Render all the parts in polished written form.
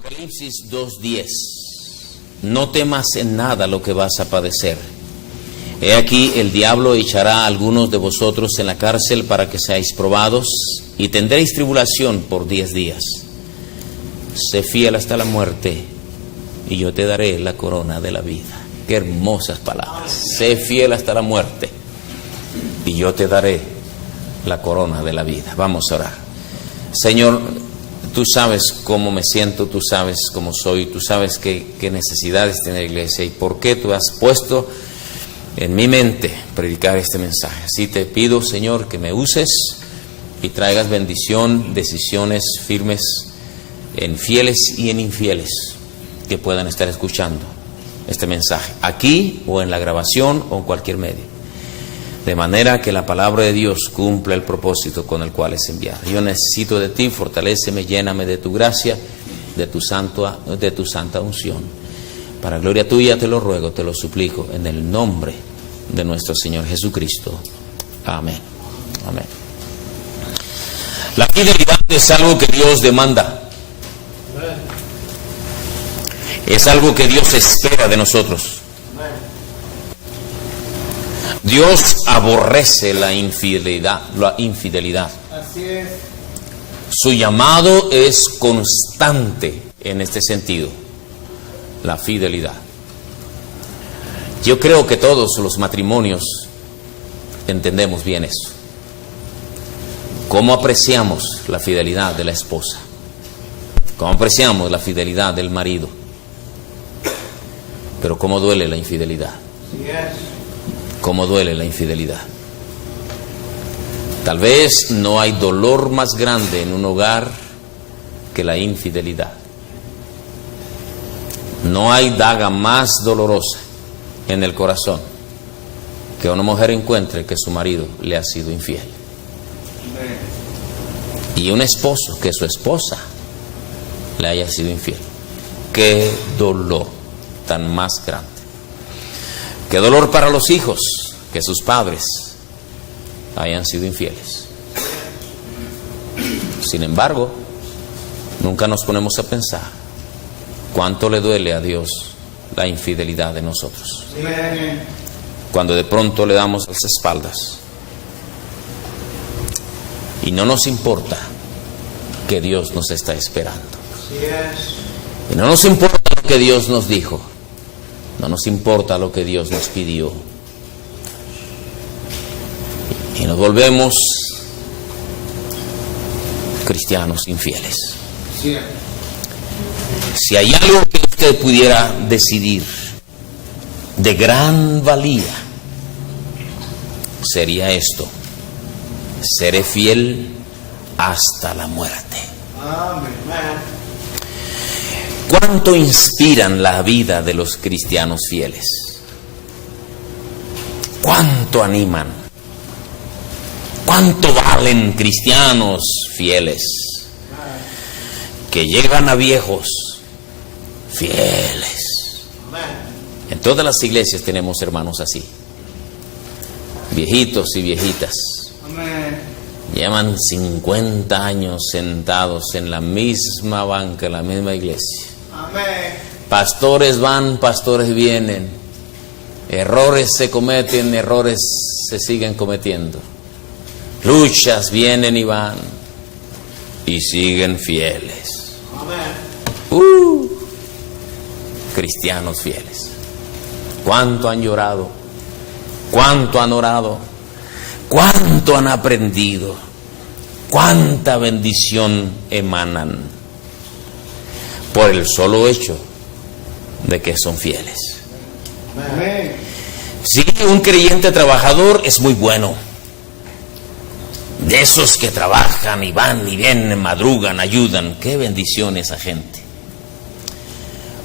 Apocalipsis 2:10. No temas en nada lo que vas a padecer. He aquí, el diablo echará a algunos de vosotros en la cárcel para que seáis probados, y tendréis tribulación por 10 días. Sé fiel hasta la muerte, y yo te daré la corona de la vida. Qué hermosas palabras. Sé fiel hasta la muerte, y yo te daré la corona de la vida. Vamos a orar. Señor, tú sabes cómo me siento, tú sabes cómo soy, tú sabes qué necesidades tiene la iglesia y por qué tú has puesto en mi mente predicar este mensaje. Así te pido, Señor, que me uses y traigas bendición, decisiones firmes en fieles y en infieles que puedan estar escuchando este mensaje, aquí o en la grabación o en cualquier medio. De manera que la palabra de Dios cumpla el propósito con el cual es enviada. Yo necesito de ti, fortaléceme, lléname de tu gracia, de tu santa unción. Para gloria tuya te lo ruego, te lo suplico, en el nombre de nuestro Señor Jesucristo. Amén. Amén. La fidelidad es algo que Dios demanda. Es algo que Dios espera de nosotros. Dios aborrece la infidelidad. Así es. Su llamado es constante en este sentido, la fidelidad. Yo creo que todos los matrimonios entendemos bien eso. ¿Cómo apreciamos la fidelidad de la esposa? ¿Cómo apreciamos la fidelidad del marido? Pero ¿cómo duele la infidelidad? Así es. ¿Cómo duele la infidelidad? Tal vez no hay dolor más grande en un hogar que la infidelidad. No hay daga más dolorosa en el corazón que una mujer encuentre que su marido le ha sido infiel. Y un esposo que su esposa le haya sido infiel. Qué dolor tan más grande. Qué dolor para los hijos que sus padres hayan sido infieles. Sin embargo, nunca nos ponemos a pensar cuánto le duele a Dios la infidelidad de nosotros. Cuando de pronto le damos las espaldas y no nos importa que Dios nos está esperando. Y no nos importa lo que Dios nos dijo. No nos importa lo que Dios nos pidió. Y nos volvemos cristianos infieles. Si hay algo que usted pudiera decidir de gran valía, sería esto: seré fiel hasta la muerte. Amén. ¿Cuánto inspiran la vida de los cristianos fieles? ¿Cuánto animan? ¿Cuánto valen cristianos fieles que llegan a viejos fieles? En todas las iglesias tenemos hermanos así, viejitos y viejitas. Llevan 50 años sentados en la misma banca, en la misma iglesia. Pastores van, pastores vienen. Errores se cometen, errores se siguen cometiendo. Luchas vienen y van. Y siguen fieles. Cristianos fieles. ¿Cuánto han llorado? ¿Cuánto han orado? ¿Cuánto han aprendido? ¿Cuánta bendición emanan por el solo hecho de que son fieles? Amén. Sí, un creyente trabajador es muy bueno. De esos que trabajan y van y vienen, madrugan, ayudan. Qué bendición esa gente.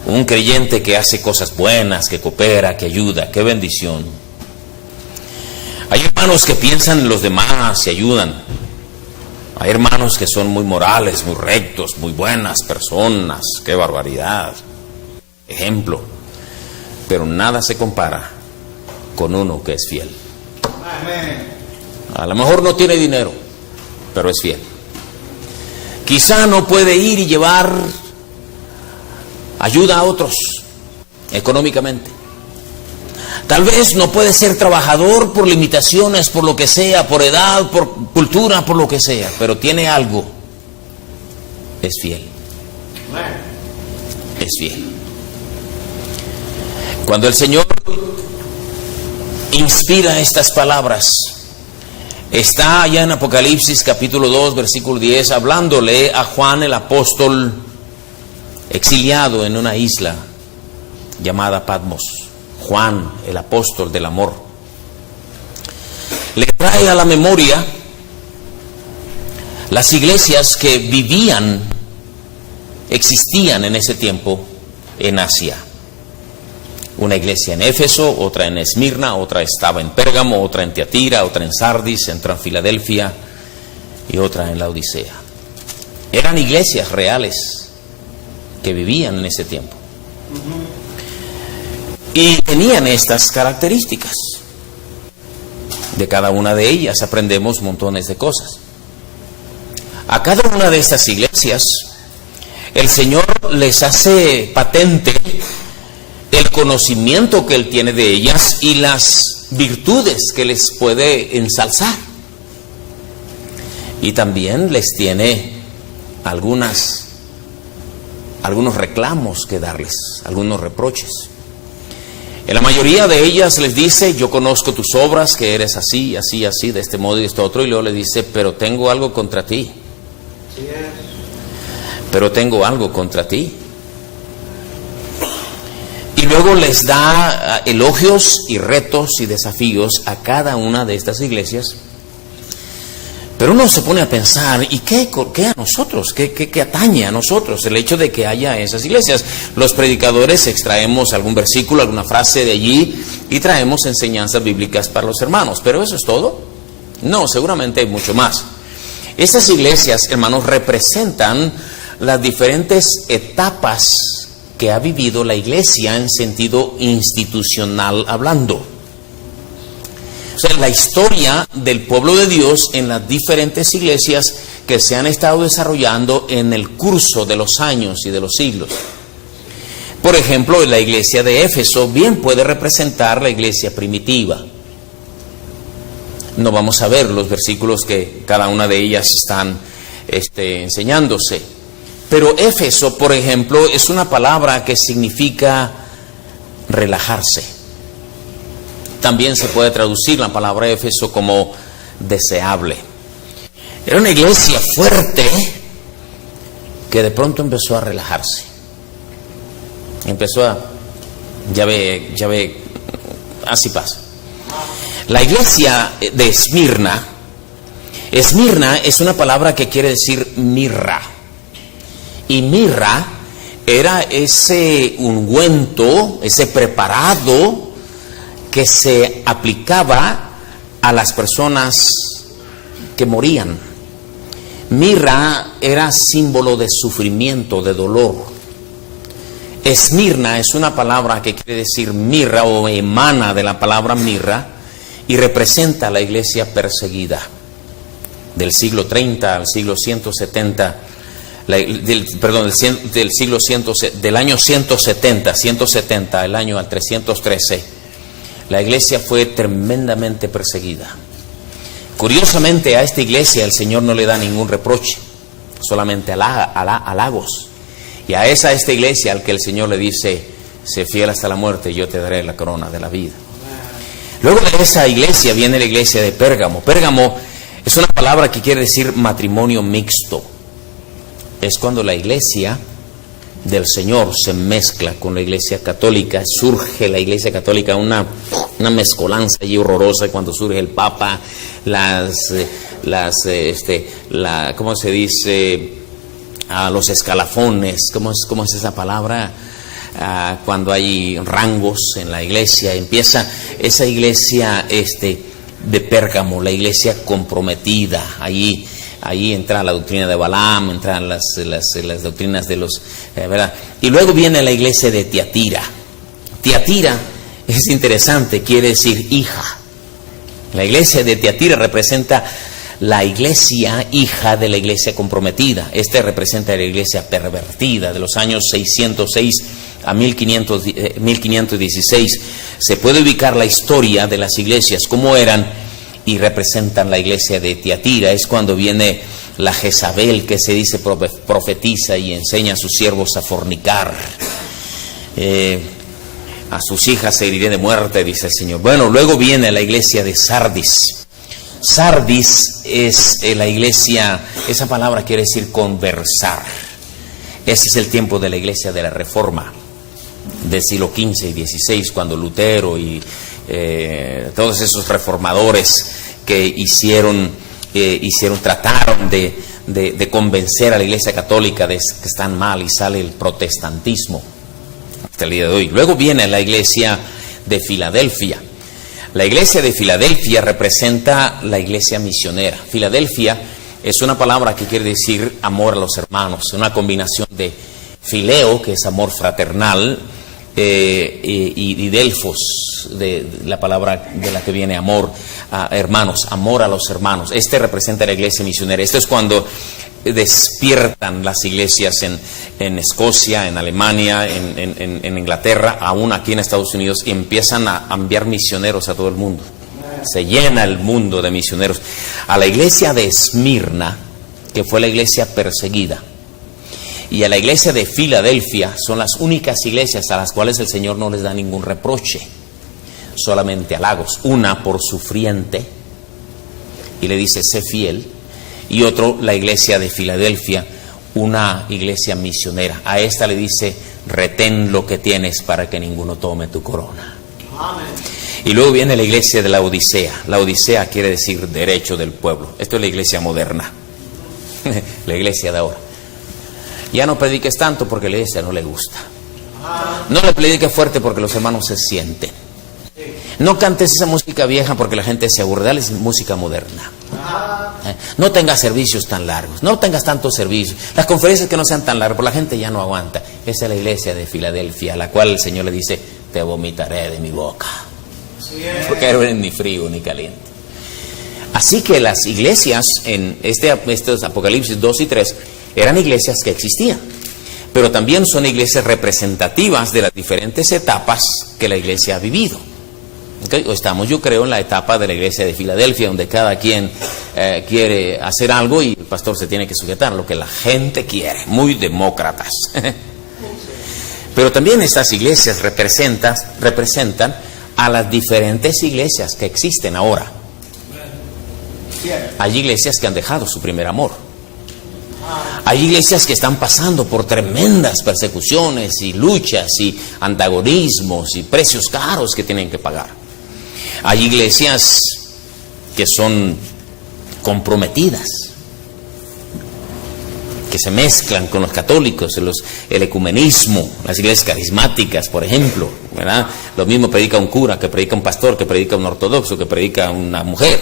Un creyente que hace cosas buenas, que coopera, que ayuda. Qué bendición. Hay hermanos que piensan en los demás y ayudan. Hay hermanos que son muy morales, muy rectos, muy buenas personas. ¡Qué barbaridad! Ejemplo. Pero nada se compara con uno que es fiel. A lo mejor no tiene dinero, pero es fiel. Quizá no puede ir y llevar ayuda a otros económicamente. Tal vez no puede ser trabajador por limitaciones, por lo que sea, por edad, por cultura, por lo que sea, pero tiene algo. Es fiel. Es fiel. Cuando el Señor inspira estas palabras, está allá en Apocalipsis capítulo 2, versículo 10, hablándole a Juan el apóstol, exiliado en una isla llamada Patmos. Juan, el apóstol del amor, le trae a la memoria las iglesias que existían en ese tiempo en Asia. Una iglesia en Éfeso, otra en Esmirna, otra estaba en Pérgamo, otra en Tiatira, otra en Sardis, otra en Filadelfia y otra en Laodicea. Eran iglesias reales que vivían en ese tiempo. Y tenían estas características. De cada una de ellas aprendemos montones de cosas. A cada una de estas iglesias, el Señor les hace patente el conocimiento que Él tiene de ellas y las virtudes que les puede ensalzar. Y también les tiene algunos reclamos que darles, algunos reproches. En la mayoría de ellas les dice: yo conozco tus obras, que eres así, así, así, de este modo y de este otro. Y luego les dice: pero tengo algo contra ti. Pero tengo algo contra ti. Y luego les da elogios y retos y desafíos a cada una de estas iglesias. Pero uno se pone a pensar: ¿y qué a nosotros? ¿Qué atañe a nosotros el hecho de que haya esas iglesias? Los predicadores extraemos algún versículo, alguna frase de allí y traemos enseñanzas bíblicas para los hermanos. ¿Pero eso es todo? No, seguramente hay mucho más. Estas iglesias, hermanos, representan las diferentes etapas que ha vivido la iglesia en sentido institucional hablando. O sea, la historia del pueblo de Dios en las diferentes iglesias que se han estado desarrollando en el curso de los años y de los siglos. Por ejemplo, la iglesia de Éfeso bien puede representar la iglesia primitiva. No vamos a ver los versículos que cada una de ellas están enseñándose. Pero Éfeso, por ejemplo, es una palabra que significa relajarse. También se puede traducir la palabra Éfeso como deseable. Era una iglesia fuerte que de pronto empezó a relajarse. Ya ve, así pasa. La iglesia de Esmirna es una palabra que quiere decir mirra. Y mirra era ese ungüento, ese preparado que se aplicaba a las personas que morían. Mirra era símbolo de sufrimiento, de dolor. Esmirna es una palabra que quiere decir mirra o emana de la palabra mirra y representa a la iglesia perseguida del siglo 30 al siglo 170. Del año 170, el año al 313. La iglesia fue tremendamente perseguida. Curiosamente, a esta iglesia el Señor no le da ningún reproche, solamente halagos. Y a esta iglesia al que el Señor le dice: sé fiel hasta la muerte, yo te daré la corona de la vida. Luego de esa iglesia viene la iglesia de Pérgamo. Pérgamo es una palabra que quiere decir matrimonio mixto. Es cuando la iglesia del Señor se mezcla con la iglesia católica. Surge la iglesia católica, una mezcolanza allí horrorosa cuando surge el Papa, ¿cómo se dice? Los escalafones, ¿cómo es esa palabra? Cuando hay rangos en la iglesia, empieza esa iglesia de Pérgamo, la iglesia comprometida. Ahí entra la doctrina de Balaam, entran las doctrinas de los... ¿verdad? Y luego viene la iglesia de Tiatira. Tiatira es interesante, quiere decir hija. La iglesia de Tiatira representa la iglesia hija de la iglesia comprometida. Este representa a la iglesia pervertida de los años 606 a 1516. Se puede ubicar la historia de las iglesias, cómo eran, y representan la iglesia de Tiatira. Es cuando viene la Jezabel, que se dice profetiza y enseña a sus siervos a fornicar. A sus hijas se heriré de muerte, dice el Señor. Bueno, luego viene la iglesia de Sardis. Sardis es la iglesia, esa palabra quiere decir conversar. Ese es el tiempo de la iglesia de la Reforma, del siglo XV y XVI, cuando Lutero y todos esos reformadores que trataron de convencer a la iglesia católica de que están mal, y sale el protestantismo hasta el día de hoy. Luego viene la iglesia de Filadelfia. La iglesia de Filadelfia representa la iglesia misionera. Filadelfia es una palabra que quiere decir amor a los hermanos, una combinación de fileo, que es amor fraternal, y delfos, de la palabra de la que viene amor a hermanos, amor a los hermanos. Este representa la iglesia misionera. Esto es cuando despiertan las iglesias en Escocia, en Alemania, en Inglaterra, aún aquí en Estados Unidos, y empiezan a enviar misioneros a todo el mundo. Se llena el mundo de misioneros. A la iglesia de Esmirna, que fue la iglesia perseguida, y a la iglesia de Filadelfia, son las únicas iglesias a las cuales el Señor no les da ningún reproche, solamente halagos. Una por sufriente, y le dice sé fiel, y otro, la iglesia de Filadelfia, una iglesia misionera. A esta le dice retén lo que tienes para que ninguno tome tu corona. Amén. Y luego viene la iglesia de la Odisea. La Odisea quiere decir derecho del pueblo. Esto es la iglesia moderna, la iglesia de ahora. Ya no prediques tanto porque a la iglesia no le gusta. No le prediques fuerte porque los hermanos se sienten. No cantes esa música vieja porque la gente se aburre. Dale música moderna. No tengas servicios tan largos. No tengas tantos servicios. Las conferencias que no sean tan largas, porque la gente ya no aguanta. Esa es la iglesia de Filadelfia, a la cual el Señor le dice te vomitaré de mi boca. Porque no eres ni frío ni caliente. Así que las iglesias en estos Apocalipsis 2 y 3 eran iglesias que existían, pero también son iglesias representativas de las diferentes etapas que la iglesia ha vivido. ¿Okay? Estamos, yo creo, en la etapa de la iglesia de Filadelfia, donde cada quien quiere hacer algo y el pastor se tiene que sujetar a lo que la gente quiere, muy demócratas. Pero también estas iglesias representan a las diferentes iglesias que existen ahora. Hay iglesias que han dejado su primer amor. Hay iglesias que están pasando por tremendas persecuciones y luchas y antagonismos y precios caros que tienen que pagar. Hay iglesias que son comprometidas, que se mezclan con los católicos, el ecumenismo, las iglesias carismáticas, por ejemplo, ¿verdad? Lo mismo predica un cura, que predica un pastor, que predica un ortodoxo, que predica una mujer.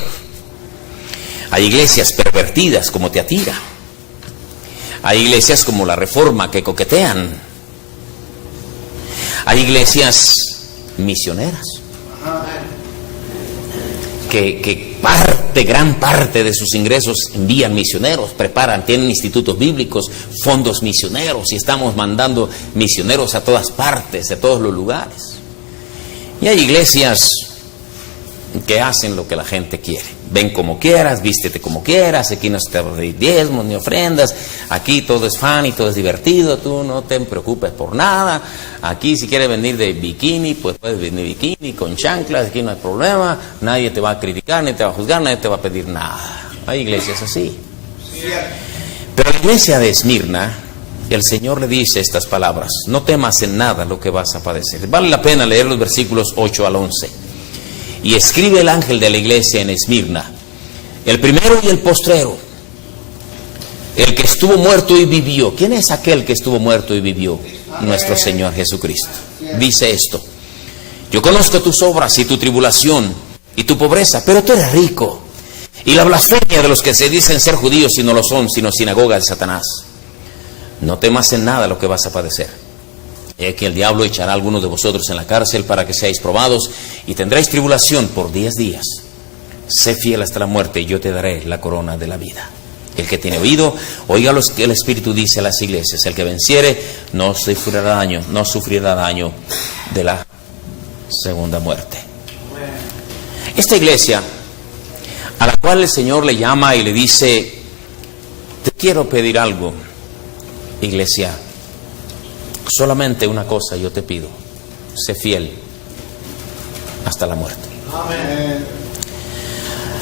Hay iglesias pervertidas como Tiatira. Hay iglesias como la Reforma que coquetean. Hay iglesias misioneras que gran parte de sus ingresos envían misioneros, preparan, tienen institutos bíblicos, fondos misioneros, y estamos mandando misioneros a todas partes, a todos los lugares. Y hay iglesias que hacen lo que la gente quiere. Ven como quieras, vístete como quieras, aquí no se te da diezmos ni ofrendas, aquí todo es fan y todo es divertido, tú no te preocupes por nada. Aquí si quieres venir de bikini, pues puedes venir de bikini, con chanclas, aquí no hay problema, nadie te va a criticar, ni te va a juzgar, nadie te va a pedir nada. Hay iglesias así. Pero la iglesia de Esmirna, el Señor le dice estas palabras: no temas en nada lo que vas a padecer. Vale la pena leer los versículos 8 al 11. Y escribe el ángel de la iglesia en Esmirna, el primero y el postrero, el que estuvo muerto y vivió. ¿Quién es aquel que estuvo muerto y vivió? Nuestro Señor Jesucristo. Dice esto: yo conozco tus obras y tu tribulación y tu pobreza, pero tú eres rico, y la blasfemia de los que se dicen ser judíos y no lo son, sino sinagoga de Satanás. No temas en nada lo que vas a padecer. He que el diablo echará a algunos de vosotros en la cárcel para que seáis probados, y tendréis tribulación por 10 días. sé fiel hasta la muerte y yo te daré la corona de la vida. El que tiene oído, oiga lo que el Espíritu dice a las iglesias. El que venciere no sufrirá daño de la segunda muerte. Esta iglesia, a la cual el Señor le llama y le dice: te quiero pedir algo, iglesia, solamente una cosa yo te pido: sé fiel hasta la muerte. Amén.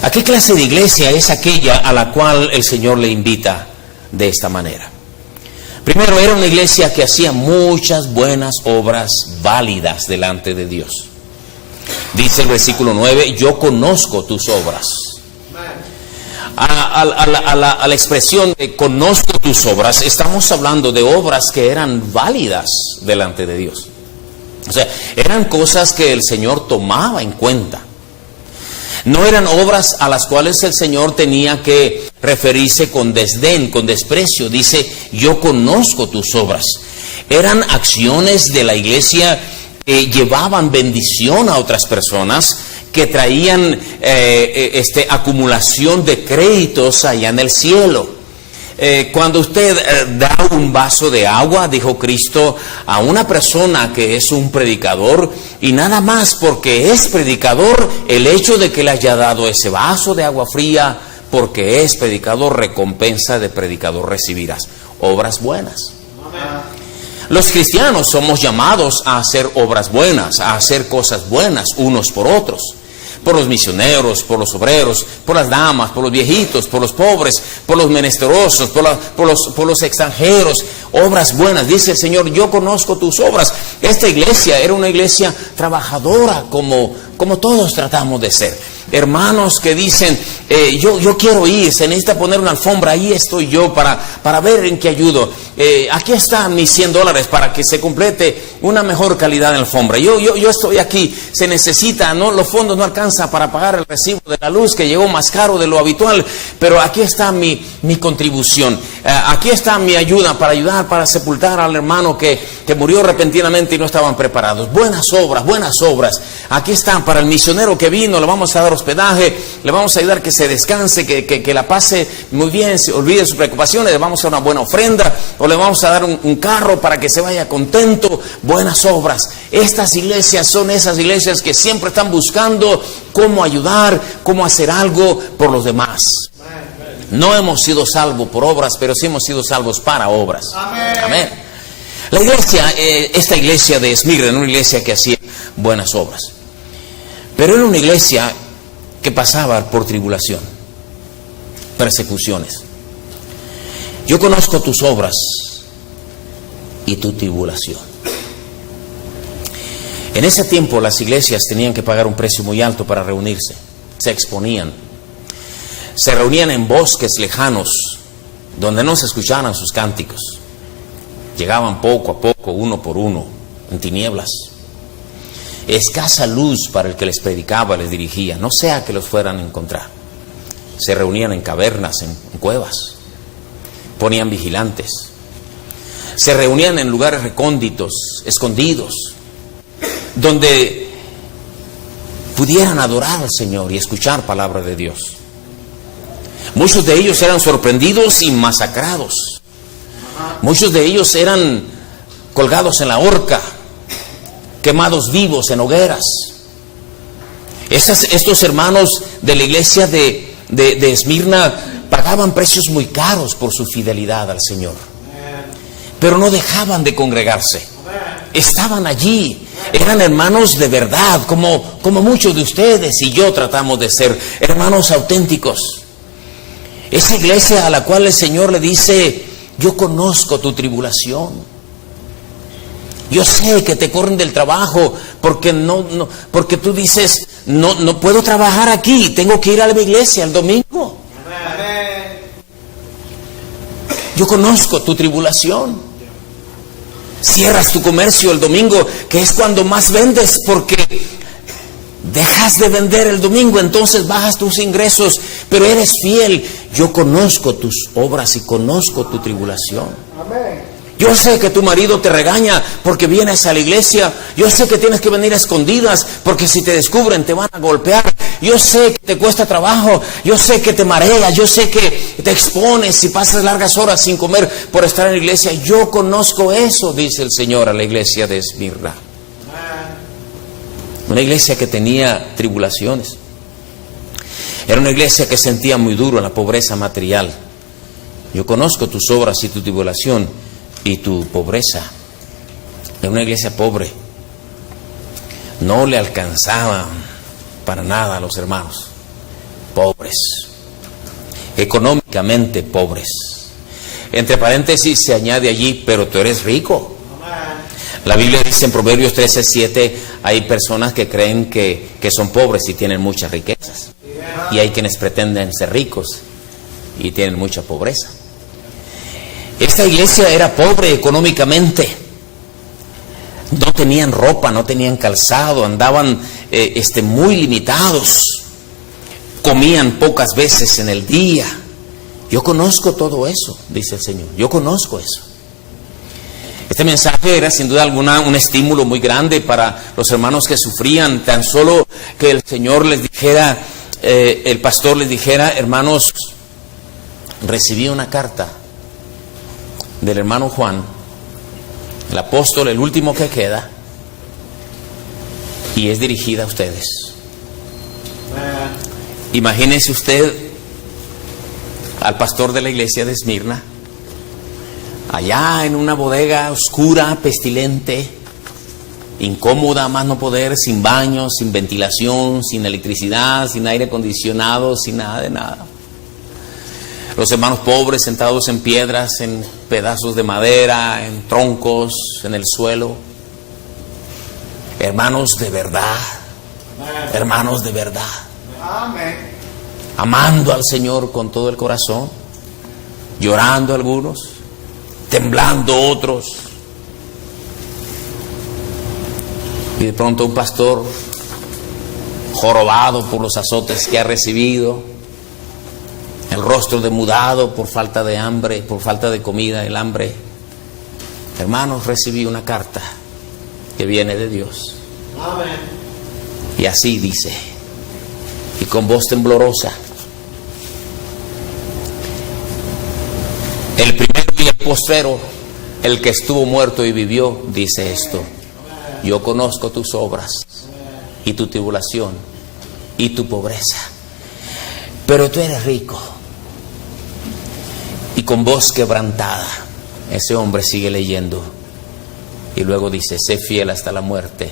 ¿A qué clase de iglesia es aquella a la cual el Señor le invita de esta manera? Primero, era una iglesia que hacía muchas buenas obras válidas delante de Dios. Dice el versículo 9: yo conozco tus obras. A la expresión de conozco tus obras, estamos hablando de obras que eran válidas delante de Dios. O sea, eran cosas que el Señor tomaba en cuenta. No eran obras a las cuales el Señor tenía que referirse con desdén, con desprecio. Dice: yo conozco tus obras. Eran acciones de la iglesia que llevaban bendición a otras personas, que traían acumulación de créditos allá en el cielo. Cuando usted da un vaso de agua, dijo Cristo, a una persona que es un predicador, y nada más porque es predicador, el hecho de que le haya dado ese vaso de agua fría, porque es predicador, recompensa de predicador recibirás. Obras buenas. Amén. Los cristianos somos llamados a hacer obras buenas, a hacer cosas buenas unos por otros. Por los misioneros, por los obreros, por las damas, por los viejitos, por los pobres, por los menesterosos, por los extranjeros. Obras buenas. Dice el Señor: yo conozco tus obras. Esta iglesia era una iglesia trabajadora, como todos tratamos de ser. Hermanos que dicen: yo quiero ir, se necesita poner una alfombra, ahí estoy yo para ver en qué ayudo. Aquí están mis $100 para que se complete una mejor calidad de alfombra. Yo estoy aquí, se necesita, no, los fondos no alcanzan para pagar el recibo de la luz, que llegó más caro de lo habitual, pero aquí está mi contribución. Aquí está mi ayuda para sepultar al hermano que murió repentinamente y no estaban preparados. Buenas obras. Aquí están para el misionero que vino, le vamos a dar hospedaje, le vamos a ayudar que se descanse, que la pase muy bien, se olvide sus preocupaciones, le vamos a dar una buena ofrenda, o le vamos a dar un carro para que se vaya contento. Buenas obras. Estas iglesias son esas iglesias que siempre están buscando cómo ayudar, cómo hacer algo por los demás. No hemos sido salvos por obras, pero sí hemos sido salvos para obras. Amén. La iglesia, esta iglesia de Esmirna, era una iglesia que hacía buenas obras, pero era una iglesia que pasaba por tribulación, persecuciones. Yo conozco tus obras y tu tribulación. En ese tiempo las iglesias tenían que pagar un precio muy alto para reunirse. Se exponían. Se reunían en bosques lejanos donde no se escucharan sus cánticos. Llegaban poco a poco, uno por uno, en tinieblas. Escasa luz para el que les predicaba, les dirigía, no sea que los fueran a encontrar. Se reunían en cavernas, en cuevas. Ponían vigilantes. Se reunían en lugares recónditos, escondidos, donde pudieran adorar al Señor y escuchar palabra de Dios. Muchos de ellos eran sorprendidos y masacrados. Muchos de ellos eran colgados en la horca, quemados vivos en hogueras. Estos hermanos de la iglesia de Esmirna pagaban precios muy caros por su fidelidad al Señor, pero no dejaban de congregarse. Estaban allí. Eran hermanos de verdad, como muchos de ustedes y yo tratamos de ser hermanos auténticos. Esa iglesia a la cual el Señor le dice: yo conozco tu tribulación. Yo sé que te corren del trabajo porque porque tú dices: no puedo trabajar aquí, tengo que ir a la iglesia el domingo. Yo conozco tu tribulación. Cierras tu comercio el domingo, que es cuando más vendes, porque dejas de vender el domingo, entonces bajas tus ingresos, pero eres fiel. Yo conozco tus obras y conozco tu tribulación. Yo sé que tu marido te regaña porque vienes a la iglesia. Yo sé que tienes que venir a escondidas porque si te descubren te van a golpear. Yo sé que te cuesta trabajo, yo sé que te mareas, yo sé que te expones y pasas largas horas sin comer por estar en la iglesia. Yo conozco eso, dice el Señor a la iglesia de Esmirna. Una iglesia que tenía tribulaciones. Era una iglesia que sentía muy duro en la pobreza material. Yo conozco tus obras y tu tribulación y tu pobreza. Era una iglesia pobre. No le alcanzaba para nada a los hermanos. Pobres. Económicamente pobres. Entre paréntesis se añade allí, pero tú eres rico. La Biblia dice en Proverbios 13:7, hay personas que creen que son pobres y tienen muchas riquezas. Y hay quienes pretenden ser ricos y tienen mucha pobreza. Esta iglesia era pobre económicamente. No tenían ropa, no tenían calzado, andaban muy limitados. Comían pocas veces en el día. Yo conozco todo eso, dice el Señor. Yo conozco eso. Este mensaje era sin duda alguna un estímulo muy grande para los hermanos que sufrían. Tan solo que el Señor les dijera, el pastor les dijera: hermanos, recibí una carta del hermano Juan, el apóstol, el último que queda, y es dirigida a ustedes. Imagínese usted al pastor de la iglesia de Esmirna, allá en una bodega oscura, pestilente, incómoda, más no poder, sin baños, sin ventilación, sin electricidad, sin aire acondicionado, sin nada de nada. Los hermanos pobres sentados en piedras, en pedazos de madera, en troncos, en el suelo. Hermanos de verdad, hermanos de verdad. Amando al Señor con todo el corazón, llorando algunos, temblando otros. Y de pronto un pastor, jorobado por los azotes que ha recibido, el rostro demudado por falta de hambre, por falta de comida, el hambre. Hermanos, recibí una carta que viene de Dios. Amén. Y así dice, y con voz temblorosa: el primero y el postrero, el que estuvo muerto y vivió, dice esto: yo conozco tus obras y tu tribulación y tu pobreza, pero tú eres rico. Y con voz quebrantada, ese hombre sigue leyendo y luego dice: sé fiel hasta la muerte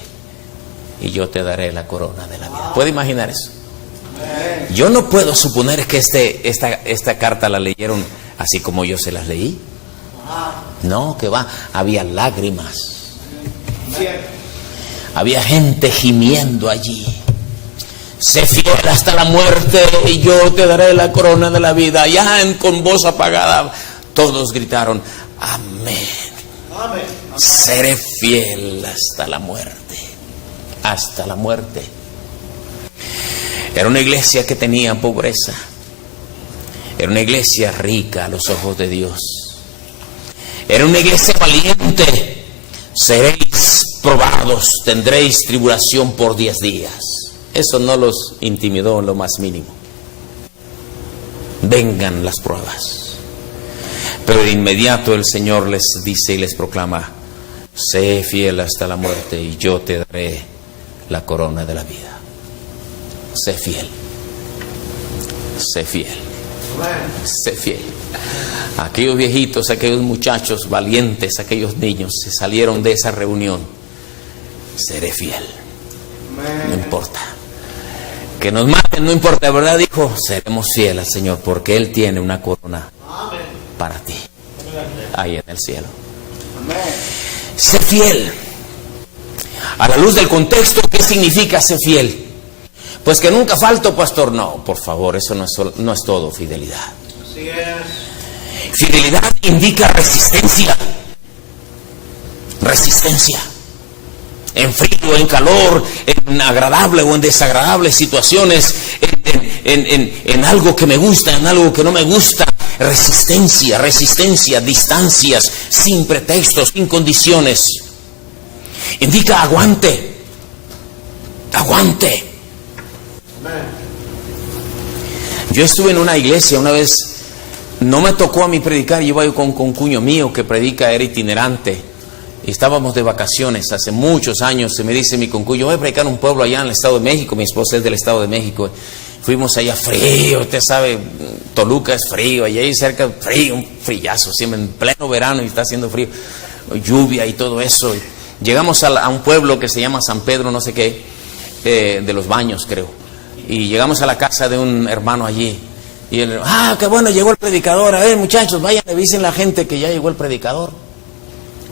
y yo te daré la corona de la vida. ¿Puede imaginar eso? Yo no puedo suponer que esta carta la leyeron así como yo se las leí. No, que va, había lágrimas, había gente gimiendo allí. Sé fiel hasta la muerte y yo te daré la corona de la vida. Ya con voz apagada todos gritaron: amén. Amén. Seré fiel hasta la muerte. Hasta la muerte. Era una iglesia que tenía pobreza. Era una iglesia rica a los ojos de Dios. Era una iglesia valiente. Seréis probados, tendréis tribulación por 10 días. Eso no los intimidó en lo más mínimo. Vengan las pruebas. Pero de inmediato el Señor les dice y les proclama: sé fiel hasta la muerte y yo te daré la corona de la vida. Sé fiel. Sé fiel. Sé fiel. Aquellos viejitos, aquellos muchachos valientes, aquellos niños se salieron de esa reunión. Seré fiel. No importa. Que nos maten, no importa, ¿verdad? Dijo: seremos fieles al Señor porque Él tiene una corona para ti ahí en el cielo. Sé fiel. A la luz del contexto, ¿qué significa ser fiel? Pues que nunca falto, pastor. No, por favor, eso no es todo fidelidad. Fidelidad indica resistencia. Resistencia. En frío, en calor, en agradable o en desagradables situaciones, en algo que me gusta, en algo que no me gusta. Resistencia, distancias, sin pretextos, sin condiciones. Indica aguante. Yo estuve en una iglesia una vez, no me tocó a mí predicar, yo iba con un cuño mío que predica, era itinerante, y estábamos de vacaciones hace muchos años. Se me dice mi concuño, voy a predicar en un pueblo allá en el Estado de México, mi esposa es del Estado de México. Fuimos allá frío, usted sabe, Toluca es frío, allá ahí cerca frío, un frillazo, siempre en pleno verano y está haciendo frío, lluvia y todo eso. Llegamos a un pueblo que se llama San Pedro, no sé qué, de los Baños creo, y llegamos a la casa de un hermano allí, y él, qué bueno, llegó el predicador, a ver muchachos, vayan, avisen a la gente que ya llegó el predicador.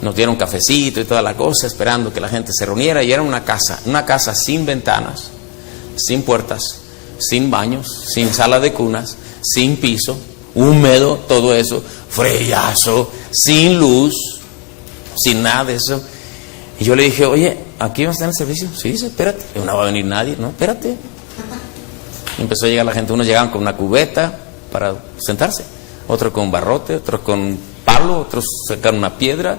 Nos dieron cafecito y toda la cosa, esperando que la gente se reuniera, y era una casa sin ventanas, sin puertas, sin baños, sin sala de cunas, sin piso, húmedo, todo eso, frillazo, sin luz, sin nada de eso. Y yo le dije, oye, ¿aquí va a estar el servicio? Sí, dice, espérate. Y no va a venir nadie, no, espérate. Y empezó a llegar la gente, unos llegaban con una cubeta para sentarse, otros con barrote, otros con palo, otros sacaron una piedra,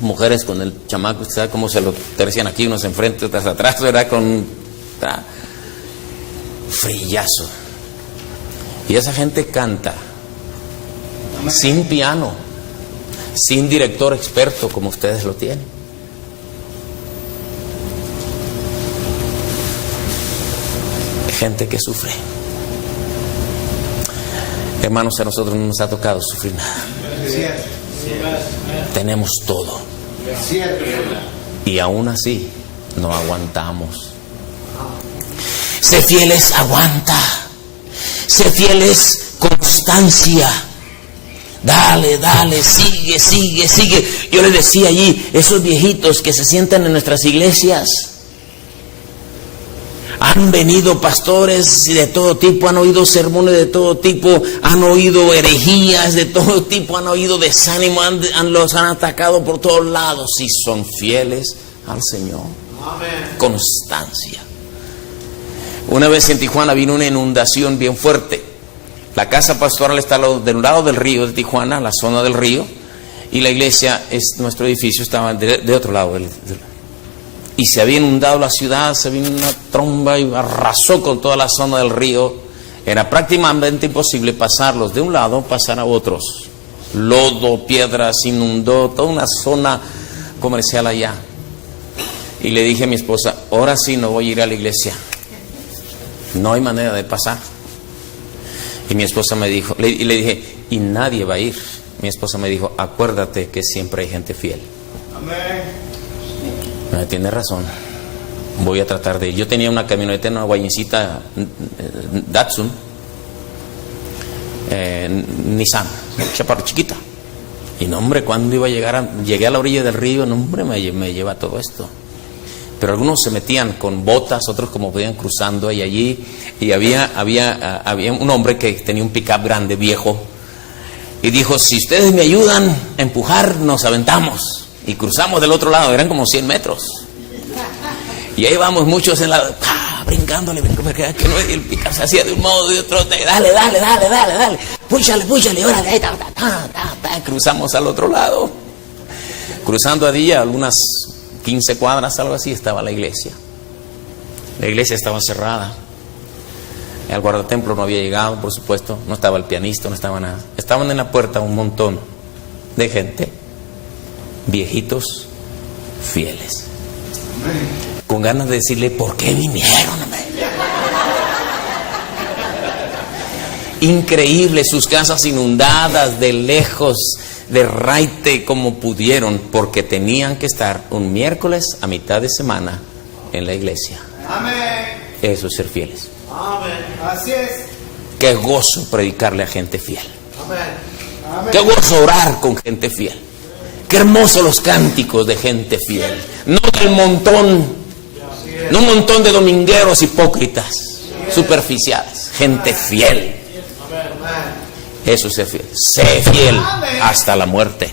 mujeres con el chamaco, ¿usted sabe cómo se lo tercian aquí, unos enfrente, otras atrás, ¿verdad? Con frillazo. Y esa gente canta sin piano, sin director experto como ustedes lo tienen. Gente que sufre. Hermanos, a nosotros no nos ha tocado sufrir nada. Tenemos todo. Y aún así no aguantamos. Sé fieles, aguanta. Sé fieles, constancia. Dale, sigue. Yo les decía allí, esos viejitos que se sientan en nuestras iglesias, han venido pastores de todo tipo, han oído sermones de todo tipo, han oído herejías de todo tipo, han oído desánimo, los han atacado por todos lados, y son fieles al Señor. Amén. Constancia. Una vez en Tijuana vino una inundación bien fuerte. La casa pastoral está de un lado del río de Tijuana, la zona del río, y la iglesia, nuestro edificio, estaba de otro lado y se había inundado la ciudad, se vino una tromba y arrasó con toda la zona del río. Era prácticamente imposible pasarlos de un lado, pasar a otros. Lodo, piedras, inundó toda una zona comercial allá. Y le dije a mi esposa, ahora sí no voy a ir a la iglesia, no hay manera de pasar. Y mi esposa me dijo, y le dije, y nadie va a ir. Mi esposa me dijo, acuérdate que siempre hay gente fiel. Amén. Tiene razón, voy a tratar de ir. Yo tenía una camioneta, una guayincita Datsun, Nissan, chaparro, chiquita. Y no, hombre, cuando iba a llegar, llegué a la orilla del río, no, hombre, me lleva todo esto. Pero algunos se metían con botas, otros como podían cruzando, y allí, y había un hombre que tenía un pickup grande, viejo, y dijo, si ustedes me ayudan a empujar, nos aventamos. Y cruzamos del otro lado, eran como 100 metros. Y ahí vamos muchos en la... brincándole, que no, el pickup se hacía de un modo y de otro. Dale. Púchale, órale. Cruzamos al otro lado. Cruzando allí algunas 15 cuadras, algo así, estaba la iglesia. La iglesia estaba cerrada. El guardatemplo no había llegado, por supuesto. No estaba el pianista, no estaba nada. Estaban en la puerta un montón de gente, viejitos fieles, con ganas de decirle, ¿por qué vinieron? Increíble, sus casas inundadas, de lejos, de raite como pudieron, porque tenían que estar un miércoles a mitad de semana en la iglesia. Amén. Eso es ser fieles. Amén. Así es. Qué gozo predicarle a gente fiel. Amén. Amén. Qué gozo orar con gente fiel. Qué hermosos los cánticos de gente fiel. No del montón, no un montón de domingueros hipócritas, superficiales. Gente fiel. Eso es ser fiel. Sé fiel hasta la muerte.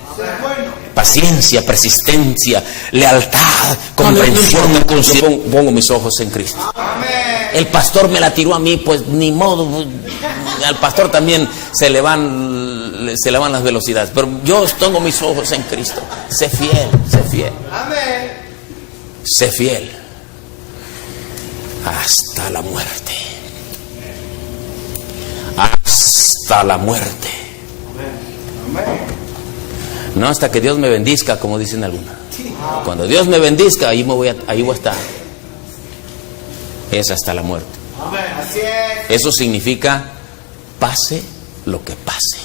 Paciencia, persistencia, lealtad, comprensión. Pongo mis ojos en Cristo. El pastor me la tiró a mí, pues ni modo. Al pastor también se le van las velocidades, pero yo tengo mis ojos en Cristo. Sé fiel, sé fiel. Amén. Sé fiel hasta la muerte. hasta la muerte. No hasta que Dios me bendizca, como dicen algunos. Cuando Dios me bendizca, ahí voy a estar. Es hasta la muerte. Eso significa pase lo que pase.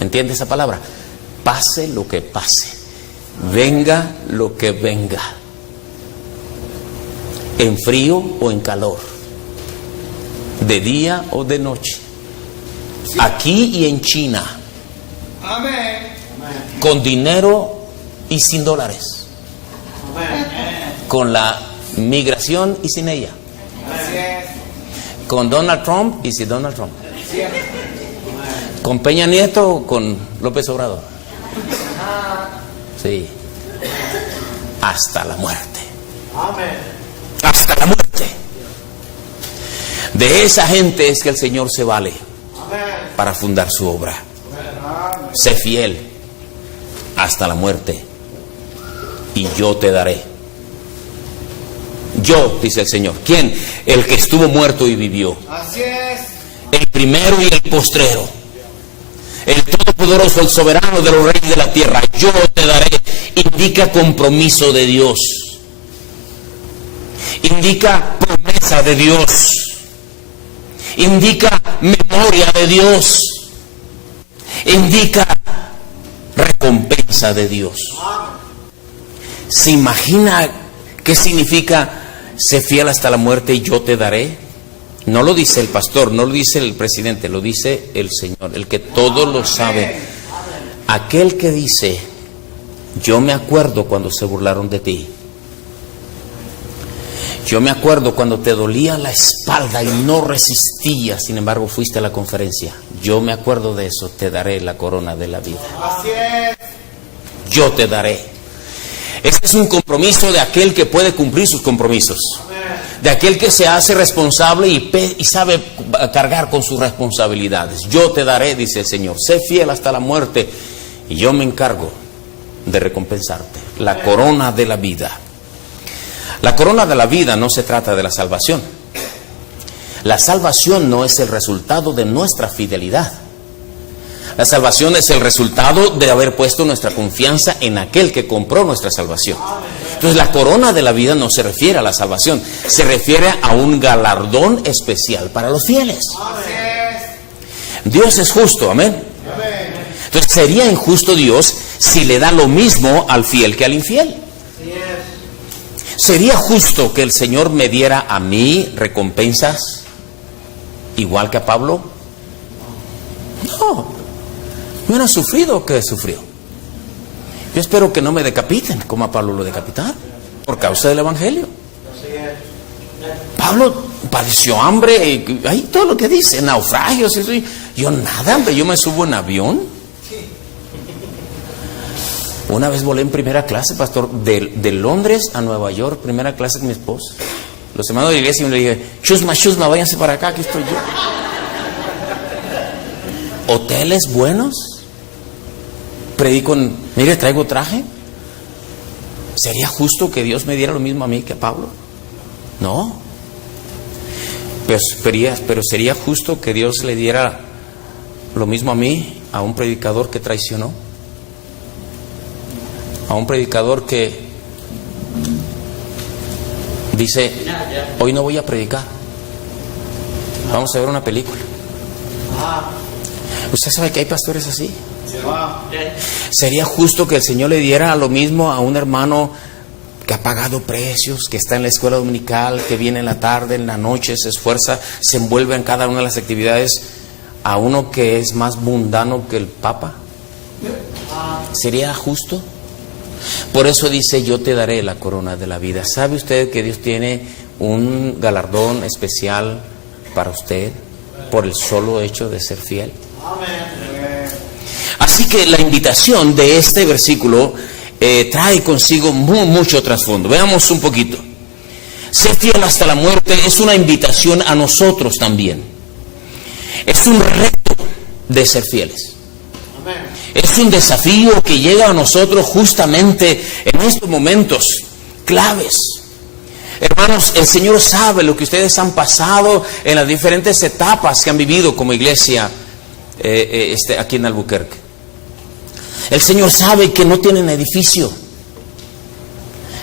¿Entiende esa palabra? Pase lo que pase. Venga lo que venga. En frío o en calor. De día o de noche. Aquí y en China. Con dinero y sin dólares. Con la migración y sin ella. Con Donald Trump y sin Donald Trump. Con Peña Nieto o con López Obrador. Sí. Hasta la muerte. Hasta la muerte. De esa gente es que el Señor se vale para fundar su obra. Sé fiel hasta la muerte y yo te daré. Yo, dice el Señor. ¿Quién? El que estuvo muerto y vivió. Así es. El primero y el postrero. El todopoderoso, el soberano de los reyes de la tierra. Yo te daré. Indica compromiso de Dios. Indica promesa de Dios. Indica memoria de Dios. Indica recompensa de Dios. ¿Se imagina qué significa sé fiel hasta la muerte y yo te daré? No lo dice el pastor, no lo dice el presidente, lo dice el Señor, el que todo lo sabe. Aquel que dice, yo me acuerdo cuando se burlaron de ti. Yo me acuerdo cuando te dolía la espalda y no resistías, sin embargo fuiste a la conferencia. Yo me acuerdo de eso, te daré la corona de la vida. Así es. Yo te daré. Este es un compromiso de aquel que puede cumplir sus compromisos. De aquel que se hace responsable y sabe cargar con sus responsabilidades. Yo te daré, dice el Señor. Sé fiel hasta la muerte y yo me encargo de recompensarte. La corona de la vida. La corona de la vida no se trata de la salvación. La salvación no es el resultado de nuestra fidelidad. La salvación es el resultado de haber puesto nuestra confianza en aquel que compró nuestra salvación. Entonces la corona de la vida no se refiere a la salvación, se refiere a un galardón especial para los fieles. Dios es justo, amén. Entonces sería injusto Dios si le da lo mismo al fiel que al infiel. ¿Sería justo que el Señor me diera a mí recompensas igual que a Pablo? No. Yo no he sufrido que sufrió. Yo espero que no me decapiten como a Pablo lo decapitaron por causa del Evangelio. Pablo padeció hambre, ahí todo lo que dice, naufragios, eso. Yo nada, hombre, yo me subo en avión. Una vez volé en primera clase, pastor, de Londres a Nueva York, primera clase con mi esposa. Los hermanos de la iglesia me le dije, chusma, váyanse para acá, aquí estoy yo. Hoteles buenos. Predico, mire, traigo traje. ¿Sería justo que Dios me diera lo mismo a mí que a Pablo? No. Pero sería justo que Dios le diera lo mismo a mí, a un predicador que traicionó. A un predicador que dice, hoy no voy a predicar. Vamos a ver una película. ¿Usted sabe que hay pastores así? ¿Sería justo que el Señor le diera lo mismo a un hermano que ha pagado precios, que está en la escuela dominical, que viene en la tarde, en la noche, se esfuerza, se envuelve en cada una de las actividades, a uno que es más mundano que el Papa? ¿Sería justo? Por eso dice, yo te daré la corona de la vida. ¿Sabe usted que Dios tiene un galardón especial para usted por el solo hecho de ser fiel? Así que la invitación de este versículo trae consigo mucho trasfondo. Veamos un poquito. Ser fiel hasta la muerte es una invitación a nosotros también. Es un reto de ser fieles. Es un desafío que llega a nosotros justamente en estos momentos claves. Hermanos, el Señor sabe lo que ustedes han pasado en las diferentes etapas que han vivido como iglesia aquí en Albuquerque. El Señor sabe que no tienen edificio,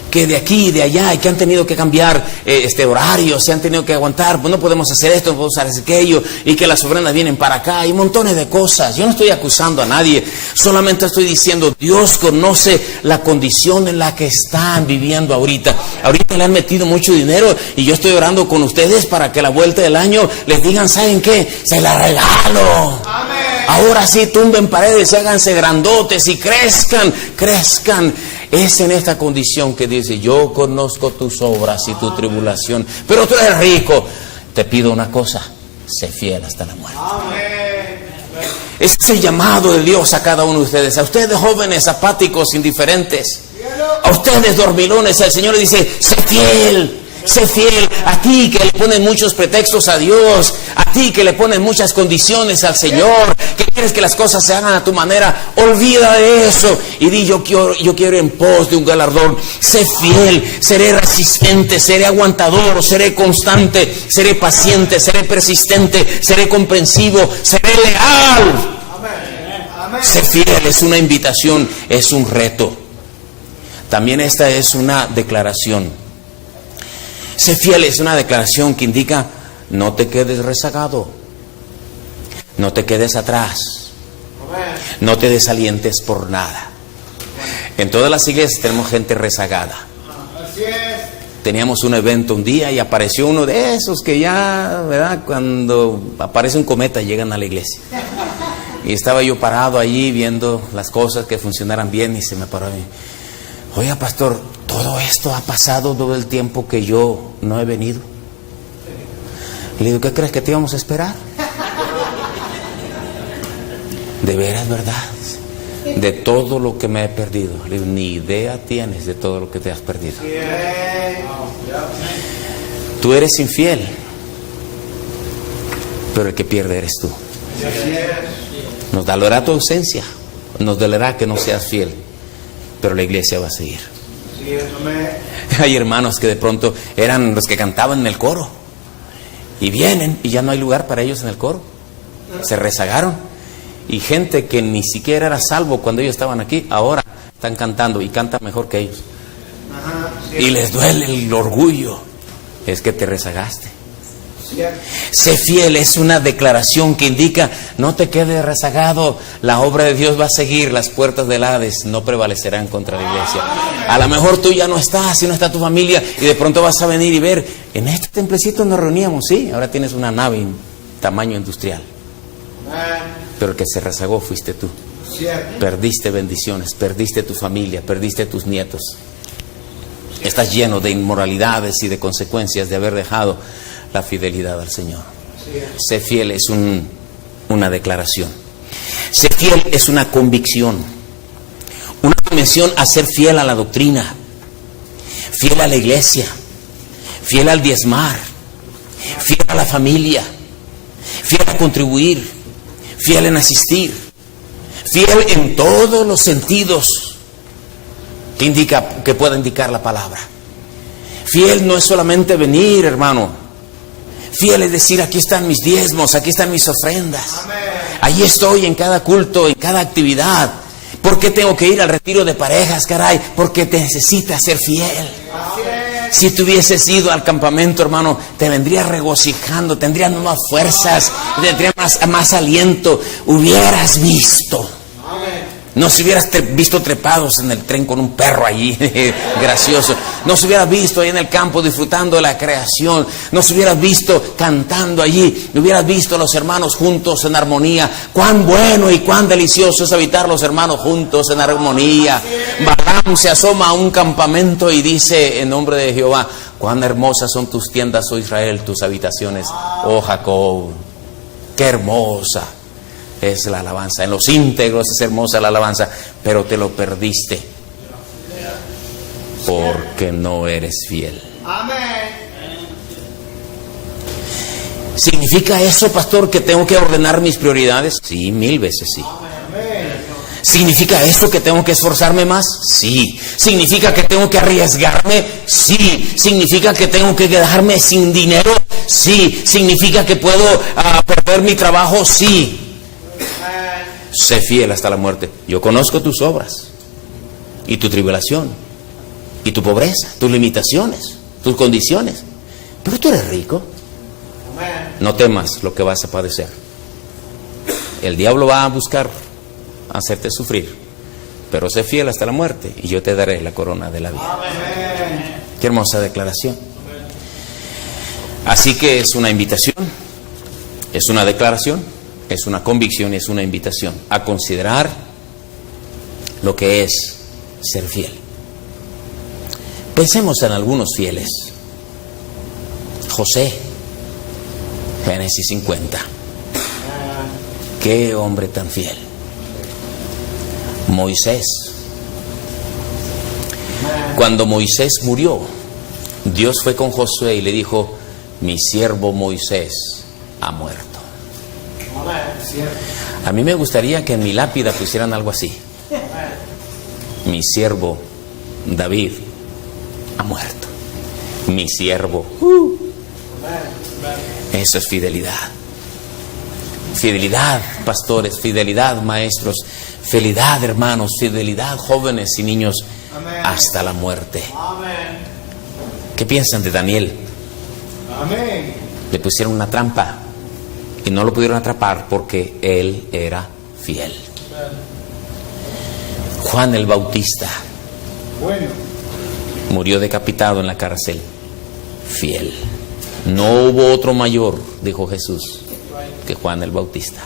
que de aquí y de allá, y que han tenido que cambiar horarios, se han tenido que aguantar, pues no podemos hacer esto, no podemos hacer aquello, y que las ofrendas vienen para acá, y montones de cosas. Yo no estoy acusando a nadie, solamente estoy diciendo, Dios conoce la condición en la que están viviendo ahorita. Ahorita le han metido mucho dinero, y yo estoy orando con ustedes para que a la vuelta del año les digan, ¿saben qué? Se la regalo. Amén. Ahora sí, tumben paredes, háganse grandotes y crezcan. Es en esta condición que dice, yo conozco tus obras y tu tribulación, pero tú eres rico. Te pido una cosa, sé fiel hasta la muerte. Ese es el llamado de Dios a cada uno de ustedes. A ustedes jóvenes, apáticos, indiferentes. A ustedes dormilones, el Señor le dice, sé fiel. Sé fiel. A ti que le ponen muchos pretextos a Dios, a ti que le ponen muchas condiciones al Señor, que quieres que las cosas se hagan a tu manera, olvida de eso y di, yo quiero ir en pos de un galardón. Sé fiel, seré resistente, seré aguantador, seré constante, seré paciente, seré persistente, seré comprensivo, seré leal. Sé fiel, es una invitación, es un reto. También esta es una declaración. Sé fiel es una declaración que indica, no te quedes rezagado, no te quedes atrás, no te desalientes por nada. En todas las iglesias tenemos gente rezagada. Teníamos un evento un día y apareció uno de esos que ya, ¿verdad? Cuando aparece un cometa llegan a la iglesia. Y estaba yo parado allí viendo las cosas que funcionaran bien y se me paró a mí. Oiga, pastor, todo esto ha pasado todo el tiempo que yo no he venido. Le digo, ¿qué crees que te íbamos a esperar? De veras, ¿verdad? De todo lo que me he perdido. Le digo, ni idea tienes de todo lo que te has perdido. Tú eres infiel, pero el que pierde eres tú. Nos dolerá tu ausencia, nos dolerá que no seas fiel, pero la iglesia va a seguir. Hay hermanos que de pronto eran los que cantaban en el coro y vienen y ya no hay lugar para ellos en el coro. Se rezagaron. Y gente que ni siquiera era salvo cuando ellos estaban aquí, ahora están cantando y cantan mejor que ellos. Y les duele el orgullo. Es que te rezagaste. Sé fiel es una declaración que indica, no te quedes rezagado, la obra de Dios va a seguir, las puertas del Hades no prevalecerán contra la iglesia. A lo mejor tú ya no estás, y no está tu familia, y de pronto vas a venir y ver, en este templecito nos reuníamos, sí, ahora tienes una nave en tamaño industrial. Pero el que se rezagó fuiste tú. Perdiste bendiciones, perdiste tu familia, perdiste tus nietos. Estás lleno de inmoralidades y de consecuencias de haber dejado la fidelidad al Señor. Sé fiel es una declaración. Sé fiel es una convicción. Una convicción a ser fiel a la doctrina, fiel a la iglesia, fiel al diezmar, fiel a la familia, fiel a contribuir, fiel en asistir, fiel en todos los sentidos que pueda indicar la palabra. Fiel no es solamente venir, hermano. Fiel es decir, aquí están mis diezmos, aquí están mis ofrendas. Allí estoy en cada culto, en cada actividad. ¿Por qué tengo que ir al retiro de parejas, caray? Porque te necesitas ser fiel. Si tú hubieses ido al campamento, hermano, te vendrías regocijando, tendrías nuevas fuerzas, tendrías más aliento. Hubieras visto. No se hubieras visto trepados en el tren con un perro allí, gracioso. No se hubieras visto ahí en el campo disfrutando de la creación. No se hubieras visto cantando allí. No hubieras visto a los hermanos juntos en armonía. Cuán bueno y cuán delicioso es habitar los hermanos juntos en armonía. Balaam se asoma a un campamento y dice en nombre de Jehová, cuán hermosas son tus tiendas, oh Israel, tus habitaciones, oh Jacob. Qué hermosa es la alabanza. En los íntegros es hermosa la alabanza, pero te lo perdiste porque no eres fiel. ¿Significa eso, pastor, que tengo que ordenar mis prioridades? Sí, 1000 veces sí. ¿Significa esto que tengo que esforzarme más? Sí. ¿Significa que tengo que arriesgarme? Sí. ¿Significa que tengo que quedarme sin dinero? Sí. ¿Significa que puedo perder mi trabajo? Sí. Sé fiel hasta la muerte. Yo conozco tus obras y tu tribulación y tu pobreza, tus limitaciones, tus condiciones. Pero tú eres rico. No temas lo que vas a padecer. El diablo va a buscar hacerte sufrir, pero sé fiel hasta la muerte y yo te daré la corona de la vida. Qué hermosa declaración. Así que es una invitación, es una declaración, es una convicción, es una invitación a considerar lo que es ser fiel. Pensemos en algunos fieles. José, Génesis 50. Qué hombre tan fiel. Moisés. Cuando Moisés murió, Dios fue con Josué y le dijo: mi siervo Moisés ha muerto. A mí me gustaría que en mi lápida pusieran algo así: mi siervo David ha muerto. Mi siervo. Eso es fidelidad. Fidelidad, pastores, fidelidad, maestros, fidelidad, hermanos, fidelidad, jóvenes y niños, hasta la muerte. ¿Qué piensan de Daniel? Le pusieron una trampa y no lo pudieron atrapar porque él era fiel. Juan el Bautista murió decapitado en la cárcel. Fiel. No hubo otro mayor, dijo Jesús, que Juan el Bautista.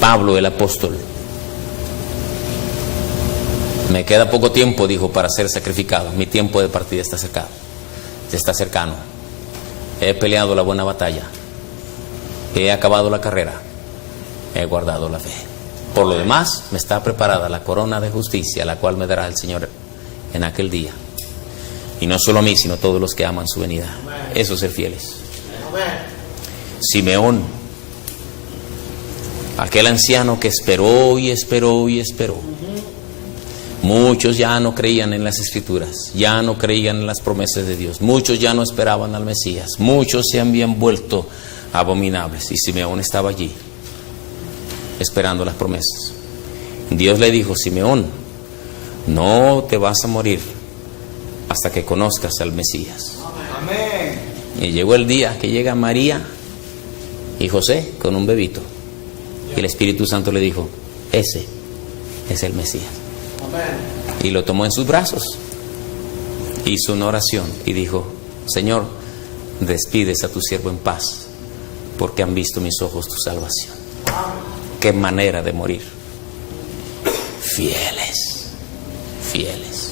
Pablo el apóstol. Me queda poco tiempo, dijo, para ser sacrificado. Mi tiempo de partida está cercano. He peleado la buena batalla. He acabado la carrera. He guardado la fe. Por lo demás, me está preparada la corona de justicia, la cual me dará el Señor en aquel día. Y no solo a mí, sino a todos los que aman su venida. Eso es ser fieles. Simeón, aquel anciano que esperó y esperó y esperó. Muchos ya no creían en las Escrituras, ya no creían en las promesas de Dios. Muchos ya no esperaban al Mesías. Muchos se habían vuelto abominables. Y Simeón estaba allí, esperando las promesas. Dios le dijo: Simeón, no te vas a morir hasta que conozcas al Mesías. Amén. Y llegó el día que llega María y José con un bebito. Y el Espíritu Santo le dijo: ese es el Mesías. Amén. Y lo tomó en sus brazos. Hizo una oración y dijo: Señor, despides a tu siervo en paz, porque han visto mis ojos tu salvación. Qué manera de morir. Fieles, fieles.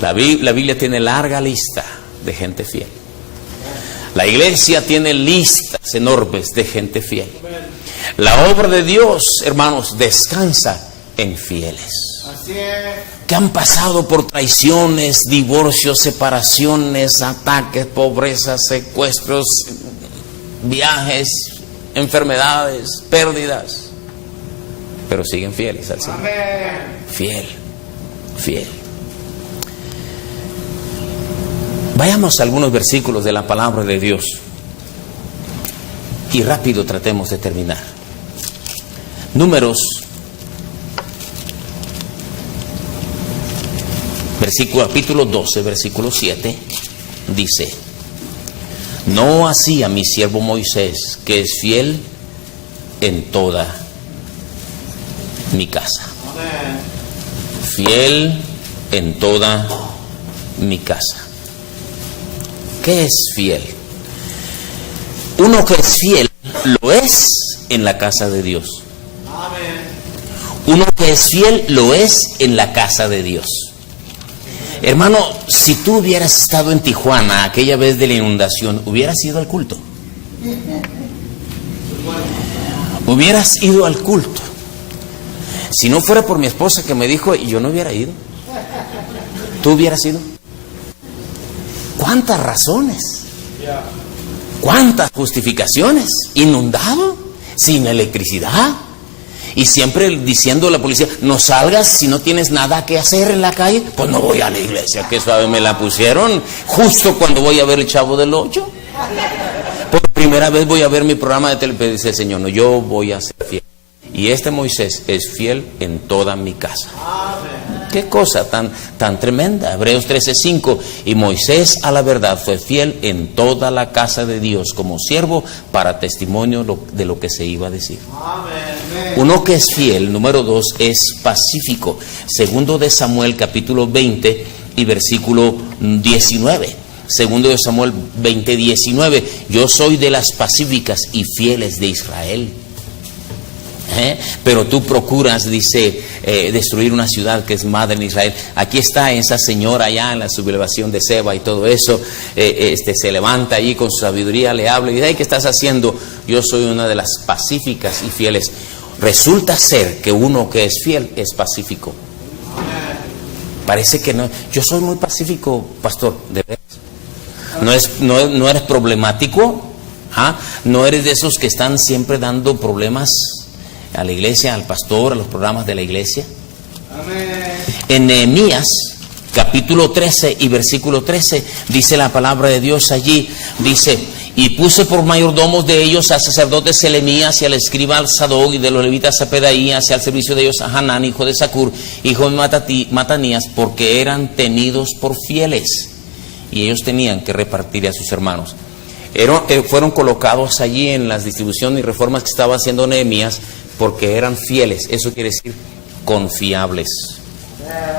La Biblia tiene larga lista de gente fiel. La iglesia tiene listas enormes de gente fiel. La obra de Dios, hermanos, descansa en fieles. Que han pasado por traiciones, divorcios, separaciones, ataques, pobreza, secuestros, viajes, enfermedades, pérdidas, pero siguen fieles al Señor. Fiel, fiel. Vayamos a algunos versículos de la palabra de Dios y rápido tratemos de terminar. Números, capítulo 12, versículo 7, dice: no así a mi siervo Moisés, que es fiel en toda mi casa. Fiel en toda mi casa. ¿Qué es fiel? Uno que es fiel lo es en la casa de Dios. Uno que es fiel lo es en la casa de Dios. Hermano, si tú hubieras estado en Tijuana aquella vez de la inundación, ¿hubieras ido al culto? Hubieras ido al culto. Si no fuera por mi esposa que me dijo, y yo no hubiera ido. ¿Tú hubieras ido? ¿Cuántas razones? ¿Cuántas justificaciones? Inundado, sin electricidad. Y siempre diciendo a la policía, no salgas si no tienes nada que hacer en la calle. Pues no voy a la iglesia, que suave me la pusieron justo cuando voy a ver El Chavo del Ocho. Por primera vez voy a ver mi programa de televisión. Dice el Señor, no, yo voy a ser fiel. Y este Moisés es fiel en toda mi casa. Qué cosa tan tremenda. Hebreos 13:5. Y Moisés a la verdad fue fiel en toda la casa de Dios como siervo para testimonio de lo que se iba a decir. Uno que es fiel, número 2, es pacífico. Segundo de Samuel capítulo 20 y versículo 19. Segundo de Samuel 20:19. Yo soy de las pacíficas y fieles de Israel. Pero tú procuras, dice, destruir una ciudad que es madre en Israel. Aquí está esa señora allá en la sublevación de Seba y todo eso. Se levanta allí con su sabiduría, le habla y dice, ay, ¿qué estás haciendo? Yo soy una de las pacíficas y fieles. Resulta ser que uno que es fiel es pacífico. Parece que no. Yo soy muy pacífico, pastor, de veras. No eres problemático. No eres de esos que están siempre dando problemas a la iglesia, al pastor, a los programas de la iglesia. Amén. En Nehemías capítulo 13 y versículo 13 dice la palabra de Dios allí, dice, y puse por mayordomos de ellos al sacerdote Selemías y al escriba al Sadoc y de los levitas a Pedaías y al servicio de ellos a Hanán, hijo de Zacur, hijo de Matanías, porque eran tenidos por fieles y ellos tenían que repartir a sus hermanos. Fueron colocados allí en las distribuciones y reformas que estaba haciendo Nehemías porque eran fieles. Eso quiere decir confiables.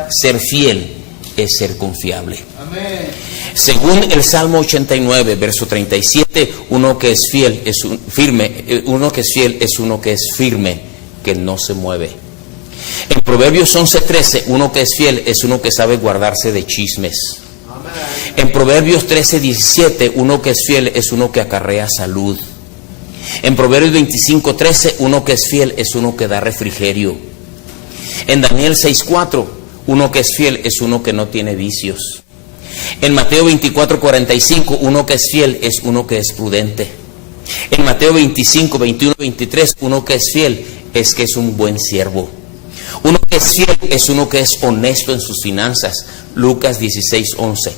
Ser fiel es ser confiable. Amén. Según el Salmo 89, verso 37, uno que es fiel es uno que es fiel es uno que es firme, que no se mueve. En Proverbios 11:13, uno que es fiel es uno que sabe guardarse de chismes. En Proverbios 13:17, uno que es fiel es uno que acarrea salud. En Proverbios 25:13, uno que es fiel es uno que da refrigerio. En Daniel 6:4, uno que es fiel es uno que no tiene vicios. En Mateo 24:45, uno que es fiel es uno que es prudente. En Mateo 25, 21, 23, uno que es fiel es que es un buen siervo. Uno que es fiel es uno que es honesto en sus finanzas. Lucas 16:11.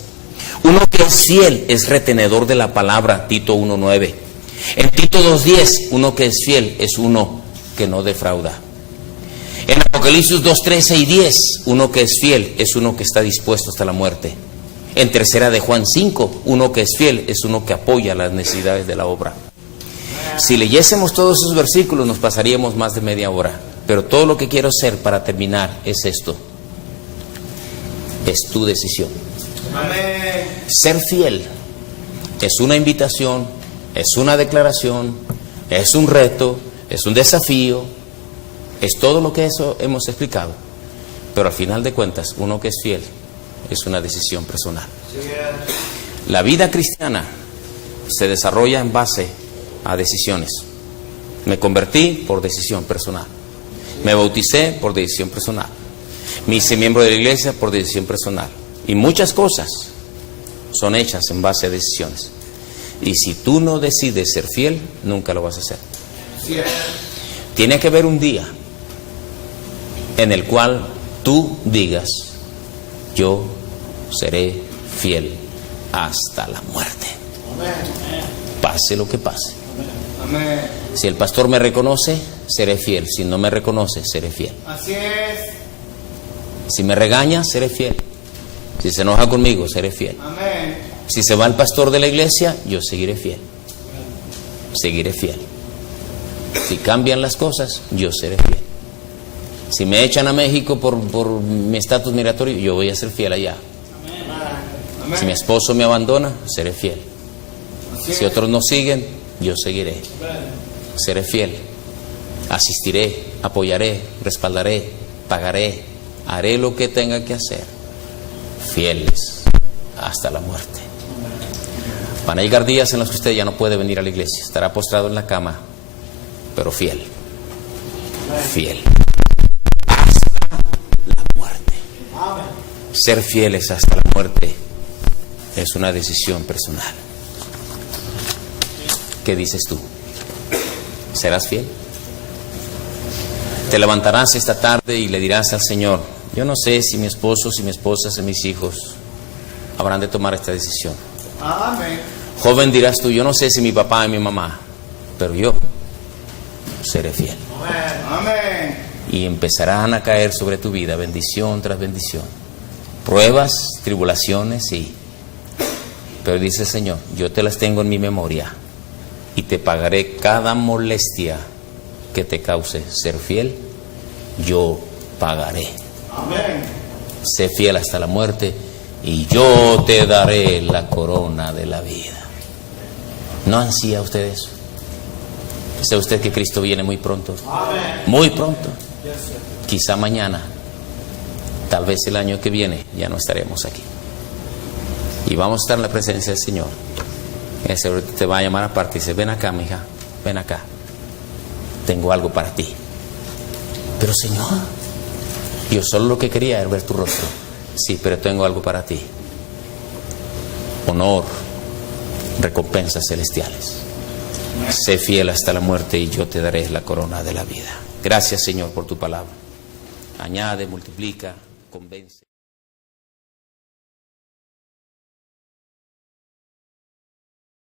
Uno que es fiel es retenedor de la palabra. Tito 1:9. En Tito 2:10, uno que es fiel es uno que no defrauda. En Apocalipsis 2:13 y 10, uno que es fiel es uno que está dispuesto hasta la muerte. En Tercera de Juan 5, uno que es fiel es uno que apoya las necesidades de la obra. Si leyésemos todos esos versículos nos pasaríamos más de media hora. Pero todo lo que quiero hacer para terminar es esto. Es tu decisión. Amén. Ser fiel es una invitación, es una declaración, es un reto, es un desafío, es todo lo que eso hemos explicado. Pero al final de cuentas, uno que es fiel es una decisión personal. La vida cristiana se desarrolla en base a decisiones. Me convertí por decisión personal. Me bauticé por decisión personal. Me hice miembro de la iglesia por decisión personal. Y muchas cosas son hechas en base a decisiones. Y si tú no decides ser fiel, nunca lo vas a hacer. Tiene que haber un día en el cual tú digas, yo seré fiel hasta la muerte. Pase lo que pase. Si el pastor me reconoce, seré fiel. Si no me reconoce, seré fiel. Así es. Si me regaña, seré fiel. Si se enoja conmigo, seré fiel. Amén. Si se va el pastor de la iglesia, yo seguiré fiel. Seguiré fiel. Si cambian las cosas, yo seré fiel. Si me echan a México por mi estatus migratorio, yo voy a ser fiel allá. Amén. Si mi esposo me abandona, seré fiel. Si otros no siguen, yo seguiré. Seré fiel. Asistiré, apoyaré, respaldaré, pagaré, haré lo que tenga que hacer. Fieles hasta la muerte. Van a llegar días en los que usted ya no puede venir a la iglesia. Estará postrado en la cama, pero fiel. Fiel. Hasta la muerte. Ser fieles hasta la muerte es una decisión personal. ¿Qué dices tú? ¿Serás fiel? Te levantarás esta tarde y le dirás al Señor, yo no sé si mi esposo, si mi esposa, si mis hijos habrán de tomar esta decisión. Amén. Joven, dirás tú, yo no sé si mi papá y mi mamá, pero yo seré fiel. Amén. Y empezarán a caer sobre tu vida bendición tras bendición. Pruebas, tribulaciones, sí. Pero dice el Señor, yo te las tengo en mi memoria y te pagaré cada molestia que te cause ser fiel. Yo pagaré. Amén. Sé fiel hasta la muerte y yo te daré la corona de la vida. ¿No ansía usted eso? ¿Sabe usted que Cristo viene muy pronto? Amén. Muy pronto. Quizá mañana, tal vez el año que viene, ya no estaremos aquí. Y vamos a estar en la presencia del Señor. El Señor te va a llamar aparte y dice, ven acá, mija, ven acá. Tengo algo para ti. Pero Señor, yo solo lo que quería era ver tu rostro. Sí, pero tengo algo para ti. Honor, recompensas celestiales. Sé fiel hasta la muerte y yo te daré la corona de la vida. Gracias, Señor, por tu palabra. Añade, multiplica, convence.